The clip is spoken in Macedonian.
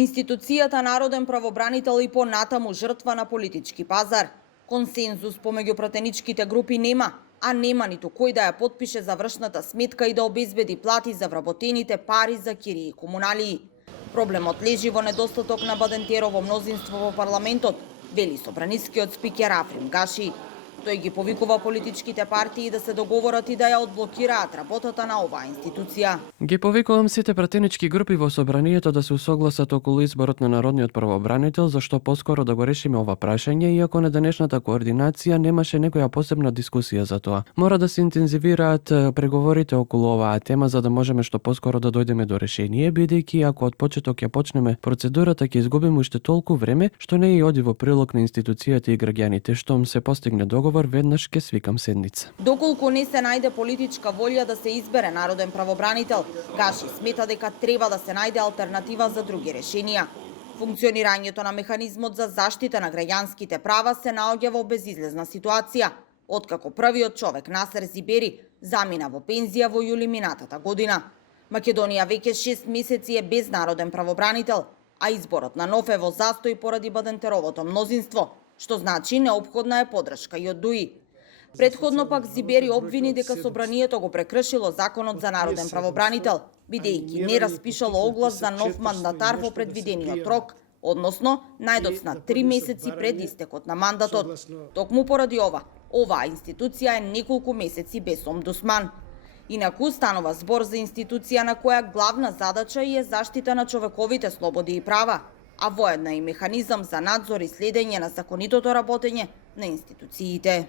Институцијата народен правобранител и понатаму жртва на политички пазар. Консензус помеѓу пратеничките групи нема, а нема ниту кој да ја потпише завршната сметка и да обезбеди плати за вработените пари за кири и комуналии. Проблемот лежи во недостаток на Бадентерово мнозинство во парламентот, вели собранискиот спикер Африм Гаши. Тој ги повикува политичките партии да се договорат и да ја одблокираат работата на оваа институција. Ги повикувам сите пратенички групи во собранието да се усогласат околу изборот на народниот правобранител, зашто поскоро да го решиме ова прашање, иако на денешната координација немаше некоја посебна дискусија за тоа. Мора да се интензивираат преговорите околу оваа тема за да можеме што поскоро да дојдеме до решение, бидејќи ако од почеток ја почнеме процедурата ќе изгубиме уште толку време, што не и оди во прилог на институцијата и граѓаните. Штом се постигне договор, веднаш ќе свикам седница. Доколку не се најде политичка волја да се избере народен правобранител, Гаши смета дека треба да се најде алтернатива за други решенија. Функционирањето на механизмот за заштита на граѓанските права се наоѓа во безизлезна ситуација, откако првиот човек Насер Зибери замина во пензија во јули минатата година. Македонија веќе 6 месеци е без народен правобранител, а изборот на нов е во застој поради Бадентеровото мнозинство, што значи неопходна е подршка и од ДУИ. Предходно пак Зибери обвини дека собранието го прекршило законот за народен правобранител, бидејќи не распишало оглас за нов мандатар во предвидениот рок, односно најдоцна 3 месеци пред истекот на мандатот. Токму поради оваа институција е неколку месеци без омбудсман. Инаку станува збор за институција на која главна задача е заштита на човековите слободи и права, а воедна и механизам за надзор и следење на законитото работење на институциите.